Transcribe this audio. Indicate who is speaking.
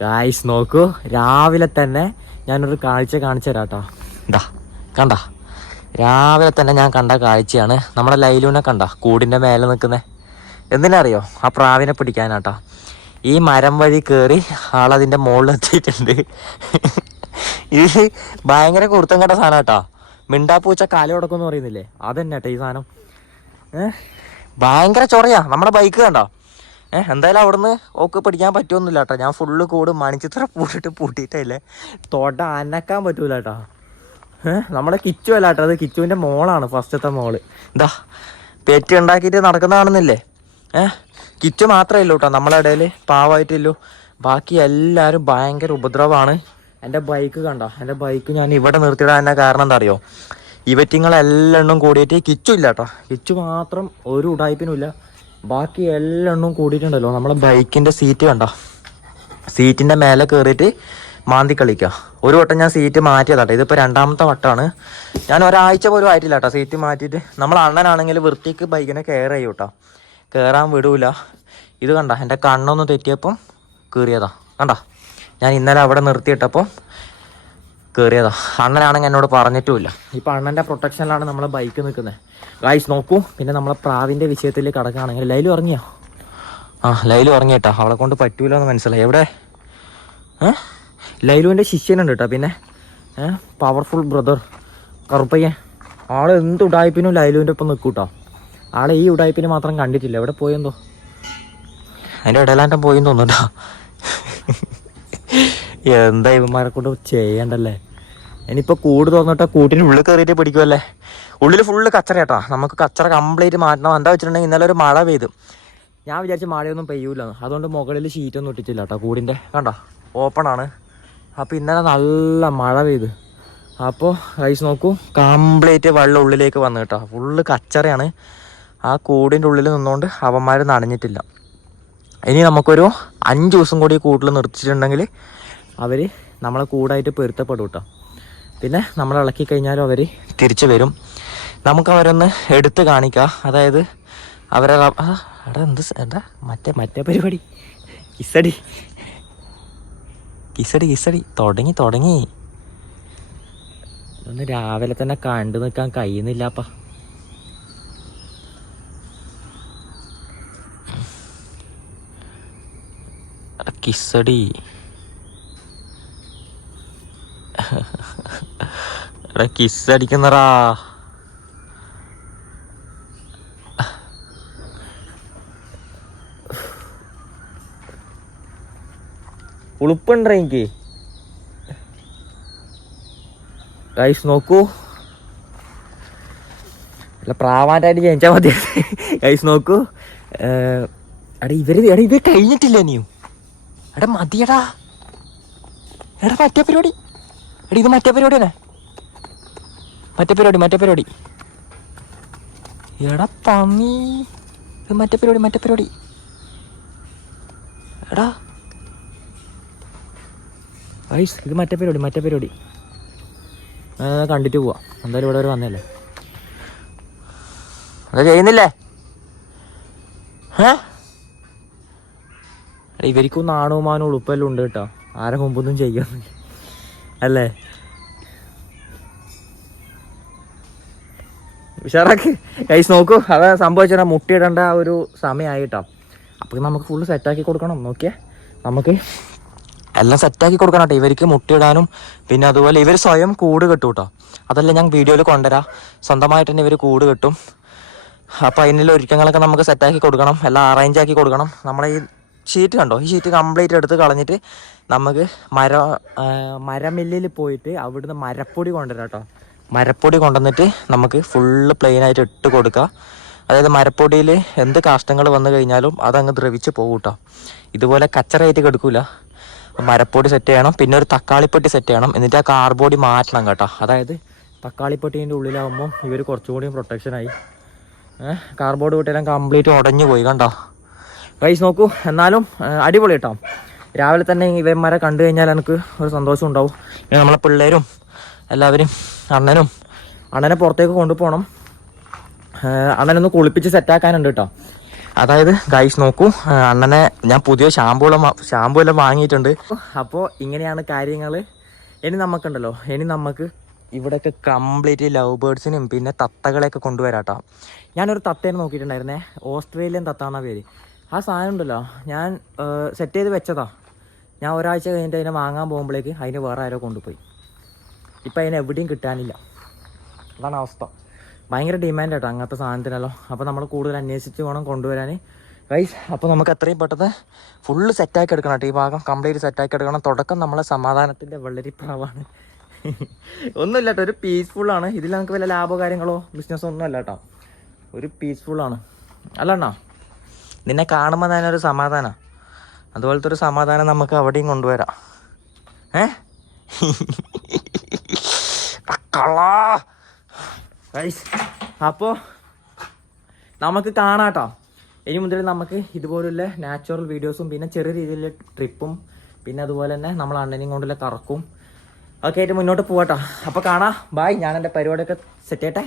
Speaker 1: Guys നോക്കൂ. രാവിലെ തന്നെ ഞാനൊരു കാഴ്ച കാണിച്ചു തരാം കേട്ടോ ഇതാ കണ്ട. രാവിലെ തന്നെ ഞാൻ കണ്ട കാഴ്ചയാണ്. നമ്മുടെ ലൈലൂനെ കണ്ട? കൂടിന്റെ മേലെ നിൽക്കുന്നത് എന്തിനറിയോ? ആ പ്രാവിനെ പിടിക്കാനാട്ടോ. ഈ മരം വഴി കയറി ആളതിന്റെ മുകളിൽ എത്തിയിട്ടുണ്ട്. ഇത് ഭയങ്കര കുർത്തം കണ്ട സാധനം കേട്ടോ. മിണ്ടാപ്പൂച്ച കാൽ കൊടുക്കുമെന്ന് പറയുന്നില്ലേ? അതന്നെ കേട്ടോ ഈ സാധനം. ഭയങ്കര ചൊറയാ. നമ്മുടെ ബൈക്ക് കണ്ടോ? ഏഹ് എന്തായാലും അവിടുന്ന് ഓക്ക് പിടിക്കാൻ പറ്റുമൊന്നുമില്ല കേട്ടോ. ഞാൻ ഫുള്ള് കൂട് മണിച്ചിത്ര പൂട്ടിട്ട് പൂട്ടിയിട്ടല്ലേ. തൊട അനക്കാൻ പറ്റൂല കേട്ടോ. നമ്മുടെ കിച്ചു അല്ല കേട്ടോ. അത് കിച്ചുവിന്റെ മോളാണ് ഫസ്റ്റത്തെ മോൾ. ഇതാ പെറ്റ് ഉണ്ടാക്കിയിട്ട് നടക്കുന്ന കാണുന്നില്ലേ? ഏഹ് കിച്ചു മാത്രമേ ഉള്ളൂ കേട്ടോ. നമ്മളെ ഇടയിൽ പാവമായിട്ടില്ലോ. ബാക്കി എല്ലാവരും ഭയങ്കര ഉപദ്രവമാണ് എന്റെ ബൈക്ക് കണ്ടോ? എന്റെ ബൈക്ക് ഞാൻ ഇവിടെ നിർത്തിയിടാൻ തന്നെ കാരണം എന്താ അറിയോ ഇവറ്റിങ്ങളെല്ലെണ്ണം കൂടിയിട്ട് കിച്ചു ഇല്ല കേട്ടോ. കിച്ചു മാത്രം ഒരു ഉടായ്പിനുമില്ല ബാക്കി എല്ലാം കൂടിയിട്ടുണ്ടല്ലോ. നമ്മളെ ബൈക്കിന്റെ സീറ്റ് കണ്ടോ? സീറ്റിന്റെ മേലെ കയറിയിട്ട് മാന്തി കളിക്കുക ഒരു വട്ടം ഞാൻ സീറ്റ് മാറ്റിയതാട്ടോ. ഇതിപ്പോൾ രണ്ടാമത്തെ വട്ടമാണ് ഞാൻ ഒരാഴ്ച പോലും ആയിട്ടില്ല കേട്ടോ സീറ്റ് മാറ്റിയിട്ട്. നമ്മൾ അണ്ണനാണെങ്കിൽ വൃത്തിക്ക് ബൈക്കിനെ കെയർ ചെയ്യും കേട്ടോ കയറാൻ വിടൂല. ഇത് കണ്ട എന്റെ കണ്ണൊന്ന് തെറ്റിയപ്പം കീറിയതാ. കണ്ട? ഞാൻ ഇന്നലെ അവിടെ നിർത്തിയിട്ടപ്പോൾ കയറിയതാ അണ്ണനാണെങ്കിൽ എന്നോട് പറഞ്ഞിട്ടുമില്ല. ഇപ്പം അണ്ണന്റെ പ്രൊട്ടക്ഷനിലാണ് നമ്മളെ ബൈക്ക് നിൽക്കുന്നത് ഗായ്സ് നോക്കൂ. പിന്നെ നമ്മളെ പ്രാവിന്റെ വിഷയത്തിൽ കിടക്കുകയാണെങ്കിൽ ലൈലും ഇറങ്ങിയോ ആ ലൈലു ഇറങ്ങിയിട്ടാ അവളെ കൊണ്ട് പറ്റൂല എന്ന് മനസ്സിലായി. എവിടെ? ഏ? ലൈലുവിന്റെ ശിഷ്യനുണ്ട് കേട്ടോ പിന്നെ പവർഫുൾ ബ്രദർ കറുപ്പയ്യൻ. ആൾ എന്ത് ഉടായ്പിനും ലൈലുവിന്റെ ഒപ്പം നിൽക്കും കേട്ടോ. ആളെ ഈ ഉടായ്പിന് മാത്രം കണ്ടിട്ടില്ല. എവിടെ പോയെന്തോ അതിന്റെ ഇടയിലാറ്റം പോയെന്ന് തോന്നുന്നുണ്ടോ എന്താ ഇവന്മാരെ കൊണ്ട് ചെയ്യണ്ടല്ലേ? ഇനിയിപ്പോൾ കൂട് തുറന്നിട്ട് കൂട്ടിന് ഉള്ളിൽ കയറിയിട്ട് പിടിക്കുമല്ലേ ഉള്ളിൽ ഫുള്ള് കച്ചറ കേട്ടോ. നമുക്ക് കച്ചറ കംപ്ലീറ്റ് മാറ്റണം. എന്താ വെച്ചിട്ടുണ്ടെങ്കിൽ ഇന്നലെ ഒരു മഴ പെയ്തു. ഞാൻ വിചാരിച്ച മഴയൊന്നും പെയ്യൂല അതുകൊണ്ട് മുകളിൽ ഷീറ്റൊന്നും ഇട്ടിട്ടില്ല കേട്ടോ കൂടിന്റെ. കണ്ടോ? ഓപ്പണാണ് അപ്പോൾ ഇന്നലെ നല്ല മഴ പെയ്ത്. അപ്പോൾ റൈസ് നോക്കൂ കംപ്ലീറ്റ് വെള്ളം ഉള്ളിലേക്ക് വന്നു കേട്ടോ. ഫുള്ള് കച്ചറയാണ്. ആ കൂടിന്റെ ഉള്ളിൽ നിന്നുകൊണ്ട് അവന്മാർ നനഞ്ഞിട്ടില്ല. ഇനി നമുക്കൊരു അഞ്ച് ദിവസം കൂടി കൂട്ടിൽ നിർത്തിച്ചിട്ടുണ്ടെങ്കിൽ അവർ നമ്മളെ കൂടായിട്ട് പൊരുത്തപ്പെടും കേട്ടോ. പിന്നെ നമ്മൾ ഇളക്കി കഴിഞ്ഞാലും അവർ തിരിച്ചു വരും. നമുക്ക് അവരൊന്ന് എടുത്ത് കാണിക്കാം. അതായത് അവരെ അവിടെ എന്ത് എന്താ? മറ്റേ മറ്റേ പരിപാടി. കിസടി. കിസടി കിസടി. തുടങ്ങി തുടങ്ങി. ഒന്ന് രാവിലെ തന്നെ കണ്ടു നിൽക്കാൻ കഴിയുന്നില്ലപ്പ. കിസടി. എടാ കിസ് അടിക്കുന്നറാ ഉളുപ്പുണ്ടോ എനിക്ക്? ഗൈസ് നോക്കൂ. അല്ല പ്രാവാനായിട്ട് ജനിച്ചാൽ മതി. ഗൈസ് നോക്കൂ. എടാ ഇവർ എടാ ഇവർ കഴിഞ്ഞിട്ടില്ല നീയും എടാ മതിയടാ. എടാ മറ്റേ പരിപാടി. എടാ ഇത് മറ്റേ പരിപാടി തന്നെ മറ്റേ പരിപാടി മറ്റേ പരിപാടി. എടാ പന്നി. ഇത് മറ്റേ പരിപാടി മറ്റേ പരിപാടി. എടാ ഐസ് ഇത് മറ്റേ പരിപാടി മറ്റേ പരിപാടി. കണ്ടിട്ട് പോവാം. എന്തായാലും ഇവിടെ വരെ വന്നല്ലേ അത് ചെയ്യുന്നില്ലേ? ഏ ഇവർക്കും നാണവും മാനോ ഉളുപ്പെല്ലാം ഉണ്ട് കേട്ടോ. ആരെ മുമ്പൊന്നും ചെയ്യാന്ന് അല്ലേ? ഉഷാറാക്ക്. കൈസ് നോക്കൂ. അത് സംഭവിച്ചാൽ മുട്ടിയിടേണ്ട ഒരു സമയമായിട്ടോ അപ്പോൾ നമുക്ക് ഫുള്ള് സെറ്റാക്കി കൊടുക്കണം. നോക്കിയേ. നമുക്ക് എല്ലാം സെറ്റാക്കി കൊടുക്കണം കേട്ടോ ഇവർക്ക് മുട്ടയിടാനും പിന്നെ അതുപോലെ ഇവർ സ്വയം കൂട് കെട്ടും കേട്ടോ അതല്ല ഞാൻ വീഡിയോയിൽ കൊണ്ടുവരാം. സ്വന്തമായിട്ട് തന്നെ ഇവർ കൂട് കെട്ടും. അപ്പോൾ അതിനുള്ള ഒരുക്കങ്ങളൊക്കെ നമുക്ക് സെറ്റാക്കി കൊടുക്കണം. എല്ലാം അറേഞ്ച് ആക്കി കൊടുക്കണം. നമ്മളെ ഈ ഷീറ്റ് കണ്ടോ? ഈ ഷീറ്റ് കംപ്ലീറ്റ് എടുത്ത് കളഞ്ഞിട്ട് നമുക്ക് മര മരമില്ലിൽ പോയിട്ട് അവിടുന്ന് മരപ്പൊടി കൊണ്ടുവരാം കേട്ടോ മരപ്പൊടി കൊണ്ടുവന്നിട്ട് നമുക്ക് ഫുള്ള് പ്ലെയിനായിട്ട് ഇട്ട് കൊടുക്കുക അതായത് മരപ്പൊടിയിൽ എന്ത് കാഷ്ടങ്ങൾ വന്നു കഴിഞ്ഞാലും അതങ്ങ് ദ്രവിച്ച് പോകും കേട്ടോ ഇതുപോലെ കച്ചറയായിട്ട് കെടുക്കൂല. മരപ്പൊടി സെറ്റ് ചെയ്യണം. പിന്നെ ഒരു തക്കാളിപ്പൊട്ടി സെറ്റ് ചെയ്യണം. എന്നിട്ട് ആ കാർബോഡി മാറ്റണം കേട്ടോ. അതായത് തക്കാളിപ്പൊട്ടീന്റെ ഉള്ളിലാവുമ്പോൾ ഇവർ കുറച്ചുകൂടി പ്രൊട്ടക്ഷനായി കാർബോർഡ് വീട്ടെല്ലാം കംപ്ലീറ്റ് ഉടഞ്ഞു പോയി കണ്ടോ? ഗൈസ് നോക്കൂ. എന്നാലും അടിപൊളി കേട്ടോ. രാവിലെ തന്നെ ഇവന്മാരെ കണ്ടു കഴിഞ്ഞാൽ എനിക്ക് ഒരു സന്തോഷം ഉണ്ടാവും. പിന്നെ നമ്മളെ പിള്ളേരും എല്ലാവരും അണ്ണനും അണ്ണനെ പുറത്തേക്ക് കൊണ്ടുപോകണം. അണ്ണനൊന്ന് കുളിപ്പിച്ച് സെറ്റാക്കാനുണ്ട് കേട്ടോ. അതായത് ഗൈസ് നോക്കൂ അണ്ണനെ ഞാൻ പുതിയ ഷാമ്പൂ ഷാമ്പൂ എല്ലാം വാങ്ങിയിട്ടുണ്ട്. അപ്പോൾ ഇങ്ങനെയാണ് കാര്യങ്ങൾ ഇനി നമുക്കുണ്ടല്ലോ ഇനി നമുക്ക് ഇവിടെയൊക്കെ കംപ്ലീറ്റ് ലവ് ബേർഡ്സിനും പിന്നെ തത്തകളെയൊക്കെ കൊണ്ടുവരാട്ടോ. ഞാനൊരു തത്തേനെ നോക്കിയിട്ടുണ്ടായിരുന്നേ ഓസ്ട്രേലിയൻ തത്താന്ന പേര്. ആ സാധനം ഉണ്ടല്ലോ ഞാൻ സെറ്റ് ചെയ്ത് വെച്ചതാ. ഞാൻ ഒരാഴ്ച കഴിഞ്ഞിട്ട് അതിനെ വാങ്ങാൻ പോകുമ്പോഴേക്ക് അതിന് വേറെ ആരോ കൊണ്ടുപോയി. ഇപ്പം അതിനെ എവിടെയും കിട്ടാനില്ല. അതാണ് അവസ്ഥ. ഭയങ്കര ഡിമാൻഡ് കേട്ടോ അങ്ങനത്തെ സാധനത്തിനല്ലോ. അപ്പോൾ നമ്മൾ കൂടുതൽ അന്വേഷിച്ച് വേണം കൊണ്ടുവരാൻ ഗൈസ് അപ്പോൾ നമുക്ക് എത്രയും പെട്ടെന്ന് ഫുള്ള് സെറ്റാക്കി എടുക്കണം കേട്ടോ. ഈ ഭാഗം കംപ്ലീറ്റ് സെറ്റാക്കി എടുക്കണം. തുടക്കം നമ്മളെ സമാധാനത്തിന്റെ വെള്ളരിപ്രാവാണ് ഒന്നുമില്ല കേട്ടോ ഒരു പീസ്ഫുള്ളാണ് ഇതിൽ നമുക്ക് വല്ല ലാഭോ കാര്യങ്ങളോ ബിസിനസ്സോ ഒന്നും അല്ല കേട്ടോ. ഒരു പീസ്ഫുള്ളാണ് അല്ലണ്ണാ നിന്നെ കാണുമ്പോൾ തന്നെ ഒരു സമാധാനമാണ് അതുപോലത്തെ ഒരു സമാധാനം നമുക്ക് അവിടെയും കൊണ്ടുവരാം. ഏ? കള്ളാ അപ്പോൾ നമുക്ക് കാണാട്ടോ. ഇനി മുതൽ നമുക്ക് ഇതുപോലുള്ള നാച്ചുറൽ വീഡിയോസും പിന്നെ ചെറിയ രീതിയിലുള്ള ട്രിപ്പും പിന്നെ അതുപോലെ തന്നെ നമ്മൾ അണ്ണനെയും കൊണ്ടുള്ള കറക്കും ഒക്കെ ആയിട്ട് മുന്നോട്ട് പോകട്ടോ അപ്പോൾ കാണാം. ബായ് ഞാൻ എന്റെ പരിപാടിയൊക്കെ സെറ്റ് ചെയ്യട്ടെ?